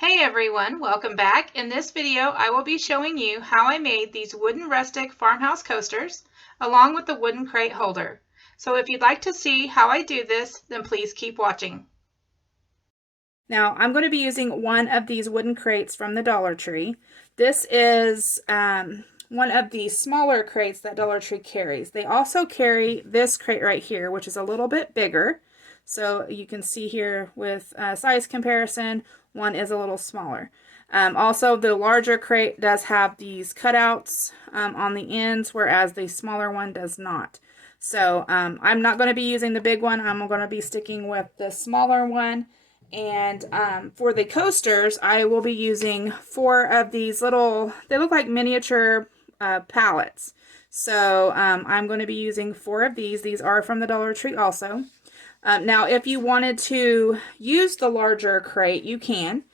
Hey everyone, welcome back. In this video, I will be showing you how I made these wooden rustic farmhouse coasters along with the wooden crate holder. So if you'd like to see how I do this, then please keep watching. Now I'm going to be using one of these wooden crates from the Dollar Tree. This is one of the smaller crates that Dollar Tree carries. They also carry this crate right here, which is a little bit bigger. So you can see here with size comparison, one is a little smaller. Also, the larger crate does have these cutouts on the ends, whereas the smaller one does not. So I'm not going to be using the big one. I'm going to be sticking with the smaller one. And for the coasters, I will be using 4 of these little, they look like miniature pallets. So I'm going to be using 4 of these. These are from the Dollar Tree also. Now, if you wanted to use the larger crate, you can.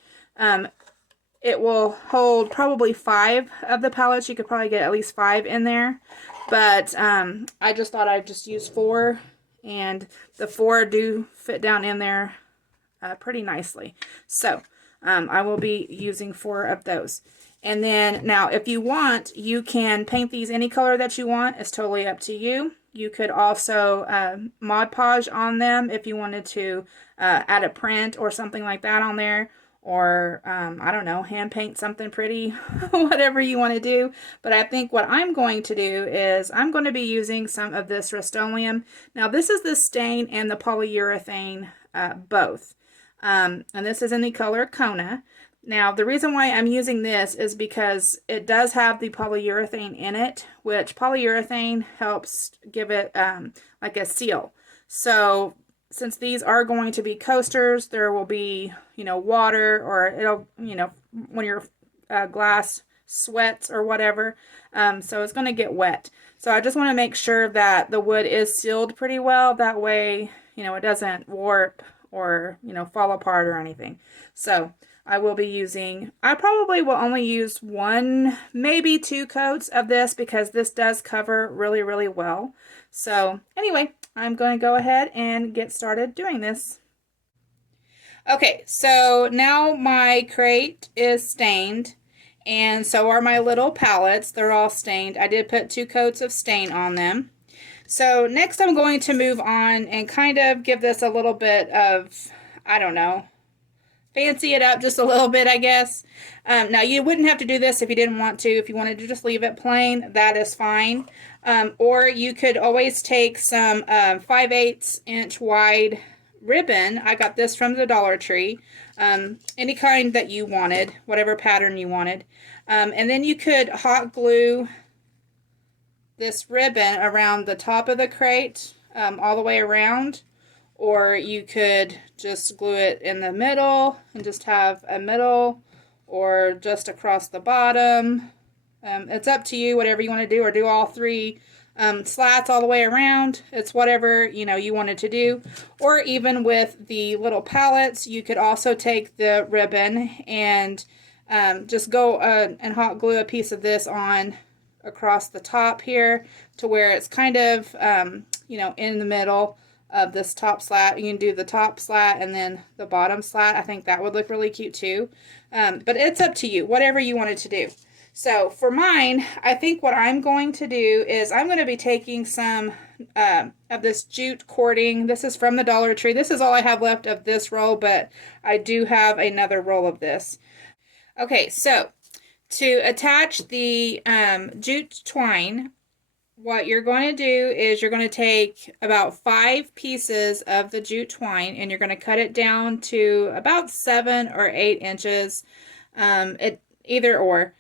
It will hold probably 5 of the pallets. You could probably get at least 5 in there. But I just thought I'd just use 4. And the 4 do fit down in there pretty nicely. So I will be using 4 of those. And then now if you want, you can paint these any color that you want. It's totally up to you. You could also Mod Podge on them if you wanted to add a print or something like that on there. Or, I don't know, hand paint something pretty, whatever you want to do. But I think what I'm going to do is I'm going to be using some of this Rust-Oleum. Now, this is the stain and the polyurethane both. And this is in the color Kona. Now, the reason why I'm using this is because it does have the polyurethane in it, which polyurethane helps give it like a seal. So, since these are going to be coasters, there will be, water, or it'll, when your glass sweats or whatever, so it's going to get wet. So I just want to make sure that the wood is sealed pretty well. That way, it doesn't warp or, fall apart or anything. So I will be using, I probably will only use 1, maybe 2 coats of this because this does cover really, really well. So anyway, I'm going to go ahead and get started doing this. Okay, so now my crate is stained, and so are my little pallets. They're all stained. I did put 2 coats of stain on them. So next I'm going to move on and kind of give this a little bit of, I don't know, fancy it up just a little bit, I guess. Now, you wouldn't have to do this if you didn't want to. If you wanted to just leave it plain, that is fine. Or you could always take some 5/8 inch wide ribbon. I got this from the Dollar Tree. Any kind that you wanted, whatever pattern you wanted. And then you could hot glue this ribbon around the top of the crate all the way around. Or you could just glue it in the middle and just have a middle, or just across the bottom. It's up to you, whatever you want to do, or do all 3 slats all the way around. It's whatever, you wanted to do. Or even with the little pallets, you could also take the ribbon and just go and hot glue a piece of this on across the top here to where it's kind of, in the middle of this top slat. You can do the top slat and then the bottom slat. I think that would look really cute too. But it's up to you, whatever you wanted to do. So for mine, I think what I'm going to do is I'm going to be taking some of this jute cording. This is from the Dollar Tree. This is all I have left of this roll, but I do have another roll of this. Okay, so to attach the jute twine, what you're going to do is you're going to take about 5 pieces of the jute twine and you're going to cut it down to about 7 or 8 inches, either or.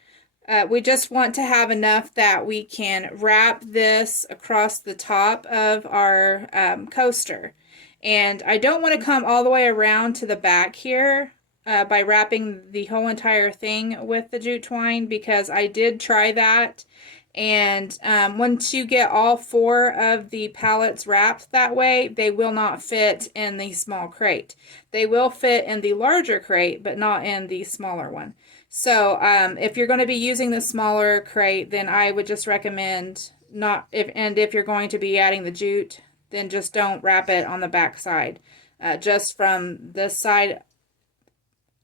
We just want to have enough that we can wrap this across the top of our coaster. And I don't want to come all the way around to the back here by wrapping the whole entire thing with the jute twine, because I did try that. And once you get all 4 of the pallets wrapped that way, they will not fit in the small crate. They will fit in the larger crate, but not in the smaller one. So if you're going to be using the smaller crate, then I would just recommend not, if you're going to be adding the jute, then just don't wrap it on the back side. Just from this side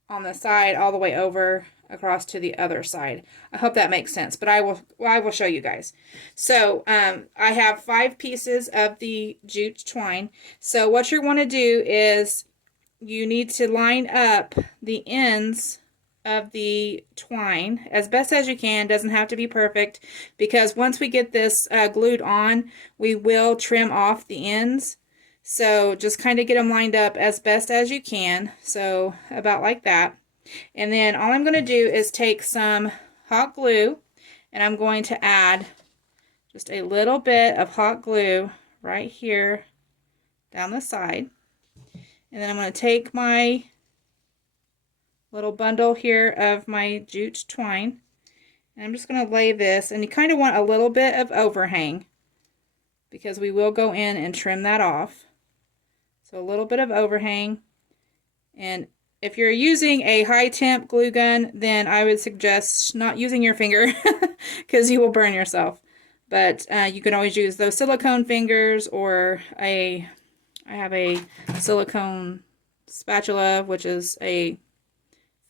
on the side all the way over across to the other side. I hope that makes sense, but I will show you guys. So I have 5 pieces of the jute twine. So what you're going to do is you need to line up the ends of the twine as best as you can. Doesn't have to be perfect, because once we get this glued on, we will trim off the ends. So just kind of get them lined up as best as you can. So about like that. And then all I'm going to do is take some hot glue, and I'm going to add just a little bit of hot glue right here down the side. And then I'm going to take my little bundle here of my jute twine, and I'm just going to lay this, and you kind of want a little bit of overhang because we will go in and trim that off. So a little bit of overhang. And if you're using a high temp glue gun, then I would suggest not using your finger because you will burn yourself. But you can always use those silicone fingers, or I have a silicone spatula, which is a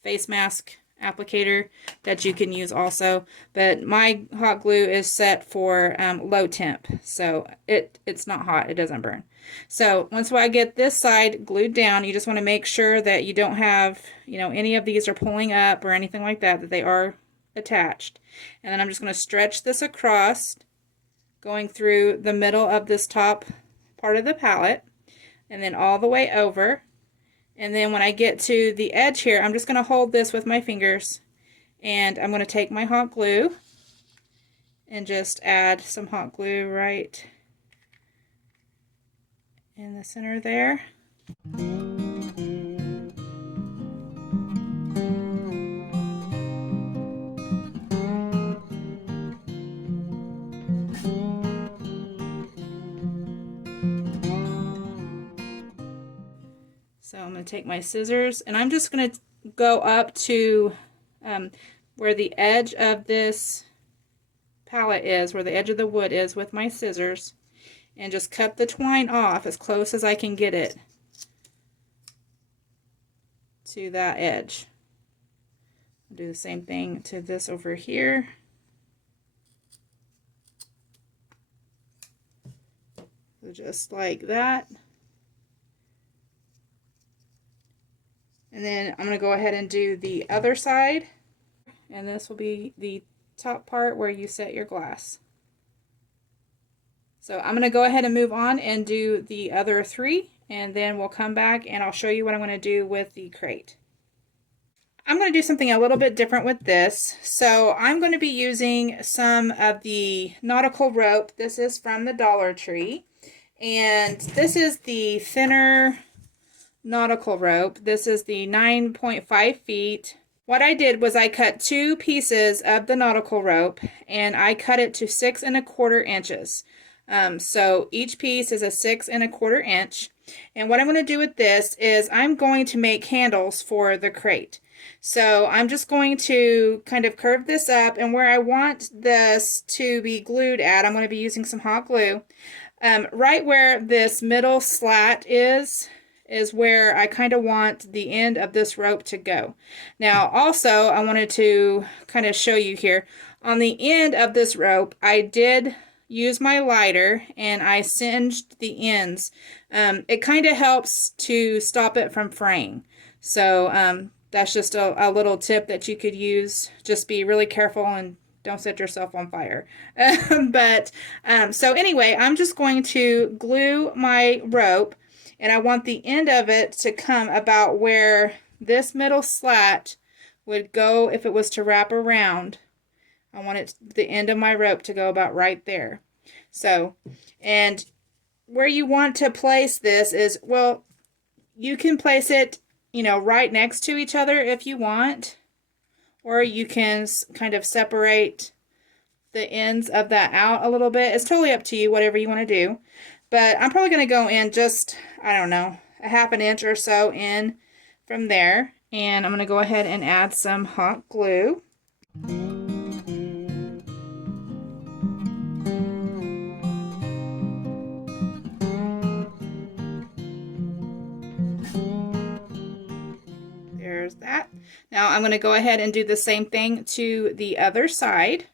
face mask applicator that you can use also. But my hot glue is set for low temp, so it's not hot, it doesn't burn. So once I get this side glued down, you just want to make sure that you don't have, you know, any of these are pulling up or anything like that, that they are attached. And then I'm just going to stretch this across, going through the middle of this top part of the palette, and then all the way over. And then when I get to the edge here, I'm just going to hold this with my fingers, and I'm going to take my hot glue and just add some hot glue right in the center there. So I'm going to take my scissors, and I'm just going to go up to where the edge of this palette is, where the edge of the wood is, with my scissors, and just cut the twine off as close as I can get it to that edge. I'll do the same thing to this over here. So just like that. And then I'm going to go ahead and do the other side, and this will be the top part where you set your glass. So I'm going to go ahead and move on and do the other 3, and then we'll come back and I'll show you what I'm going to do with the crate. I'm going to do something a little bit different with this. So I'm going to be using some of the nautical rope. This is from the Dollar Tree, and this is the thinner nautical rope. This is the 9.5 feet. What I did was I cut 2 pieces of the nautical rope, and I cut it to 6 1/4 inches. So each piece is a 6 1/4 inch. And what I'm going to do with this is I'm going to make handles for the crate. So I'm just going to kind of curve this up, and where I want this to be glued at, I'm going to be using some hot glue. Right where this middle slat is where I kind of want the end of this rope to go. Now also, I wanted to kind of show you here, on the end of this rope, I did use my lighter and I singed the ends. It kind of helps to stop it from fraying. So that's just a little tip that you could use. Just be really careful and don't set yourself on fire. So anyway, I'm just going to glue my rope, and I want the end of it to come about where this middle slat would go if it was to wrap around. I want the end of my rope to go about right there. So, and where you want to place this is, well, you can place it, you know, right next to each other if you want, or you can kind of separate the ends of that out a little bit. It's totally up to you, whatever you want to do. But I'm probably going to go in just, I don't know, a 1/2 inch or so in from there. And I'm going to go ahead and add some hot glue. There's that. Now I'm going to go ahead and do the same thing to the other side.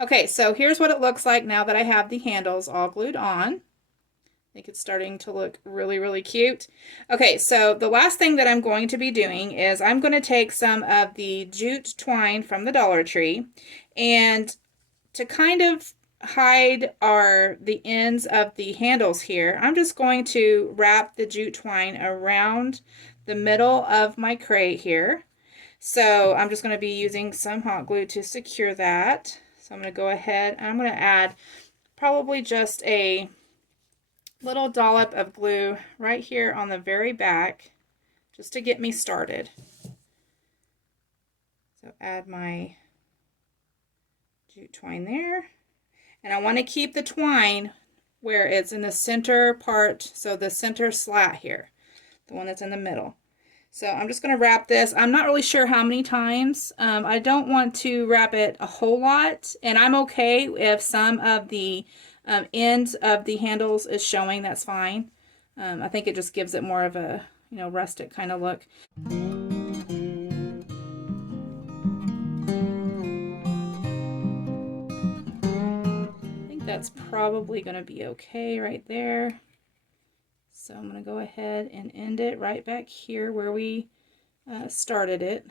Okay, so here's what it looks like now that I have the handles all glued on. I think it's starting to look really, really cute. Okay, so the last thing that I'm going to be doing is I'm going to take some of the jute twine from the Dollar Tree, and to kind of hide the ends of the handles here, I'm just going to wrap the jute twine around the middle of my crate here. So I'm just going to be using some hot glue to secure that. So I'm going to go ahead and I'm going to add probably just a little dollop of glue right here on the very back just to get me started. So add my jute twine there, and I want to keep the twine where it's in the center part, so the center slat here, the one that's in the middle. So I'm just going to wrap this. I'm not really sure how many times. I don't want to wrap it a whole lot, and I'm okay if some of the ends of the handles is showing. That's fine. I think it just gives it more of a, you know, rustic kind of look. I think that's probably going to be okay right there. So I'm going to go ahead and end it right back here where we started it.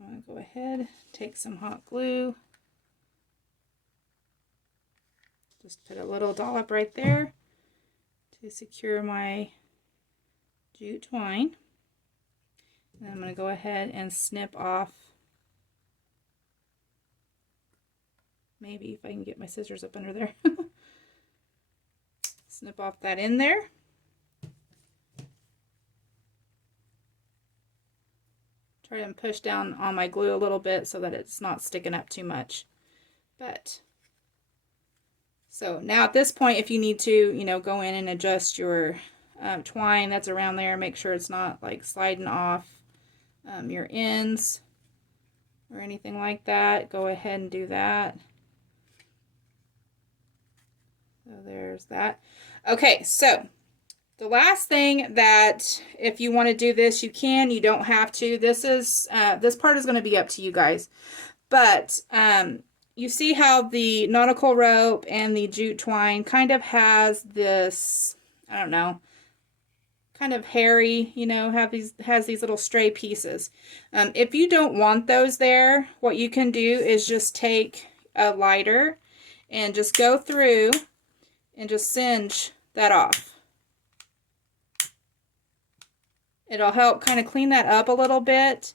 I'm going to go ahead, take some hot glue, just put a little dollop right there to secure my jute twine. And I'm going to go ahead and snip off, maybe if I can get my scissors up under there, snip off that in there. Try and push down on my glue a little bit so that it's not sticking up too much. But so now at this point, if you need to, you know, go in and adjust your twine that's around there, make sure it's not like sliding off your ends or anything like that, go ahead and do that. So there's that. Okay, so the last thing that, if you want to do this, you can, you don't have to. This part is going to be up to you guys. But you see how the nautical rope and the jute twine kind of has this, I don't know, kind of hairy, you know, has these little stray pieces. If you don't want those there, what you can do is just take a lighter and just go through and just singe that off. It'll help kind of clean that up a little bit,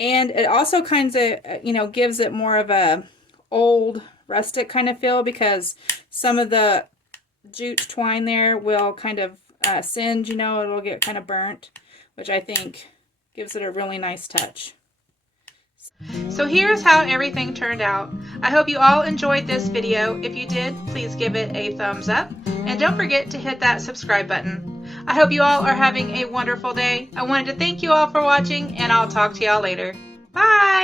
and it also kind of, you know, gives it more of a old rustic kind of feel, because some of the jute twine there will kind of singe, you know, it'll get kind of burnt, which I think gives it a really nice touch. So here's how everything turned out. I hope you all enjoyed this video. If you did, please give it a thumbs up, and don't forget to hit that subscribe button. I hope you all are having a wonderful day. I wanted to thank you all for watching, and I'll talk to y'all later. Bye!